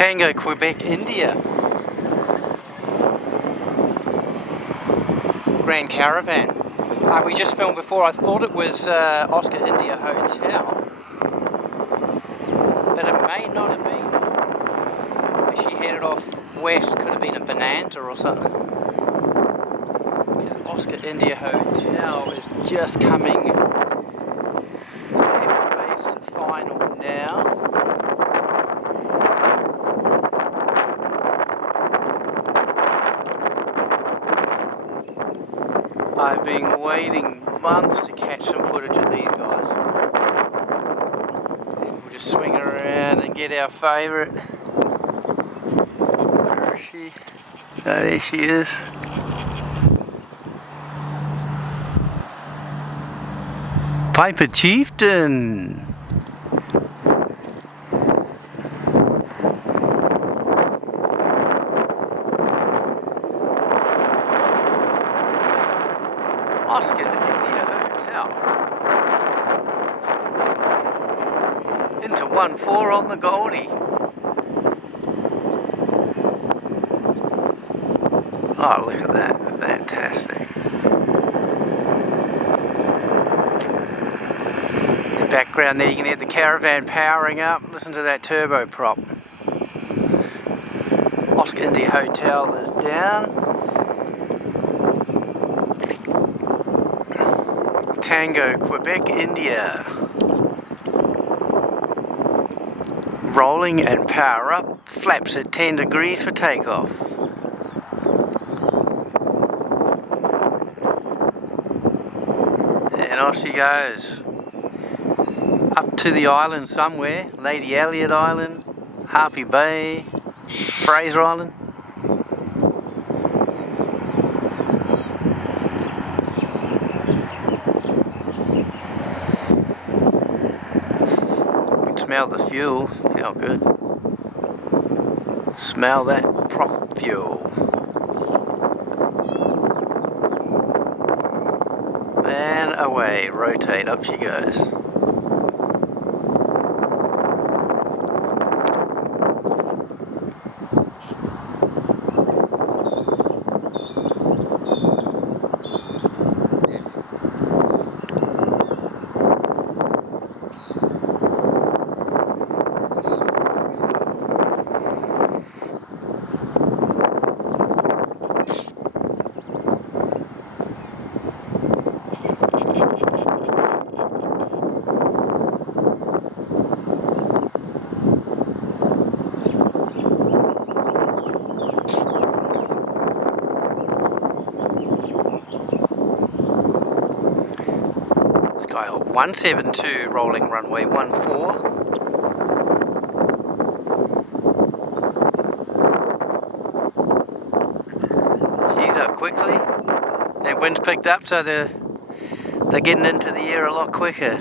Tango, Quebec, India. Grand Caravan. We just filmed before. I thought it was Oscar India Hotel, but it may not have been. She headed off west. Could have been a Bonanza or something. Because Oscar India Hotel is just coming base to final now. I've been waiting months to catch some footage of these guys. And we'll just swing around and get our favourite. Where is she? Oh, there she is. Piper Chieftain. Oscar India Hotel. Into 1-4 on the Goldie. Oh, look at that. Fantastic. In the background there you can hear the Caravan powering up. Listen to that turboprop. Oscar India Hotel is down. Tango, Quebec, India. Rolling and power up. Flaps at 10 degrees for takeoff. And off she goes. Up to the island somewhere. Lady Elliot Island, Harvey Bay, Fraser Island. Smell the fuel. How good. Smell that prop fuel. And away. Rotate. Up she goes. Skyhawk 172 rolling runway 14. She's up quickly. Their wind's picked up, so they're getting into the air a lot quicker.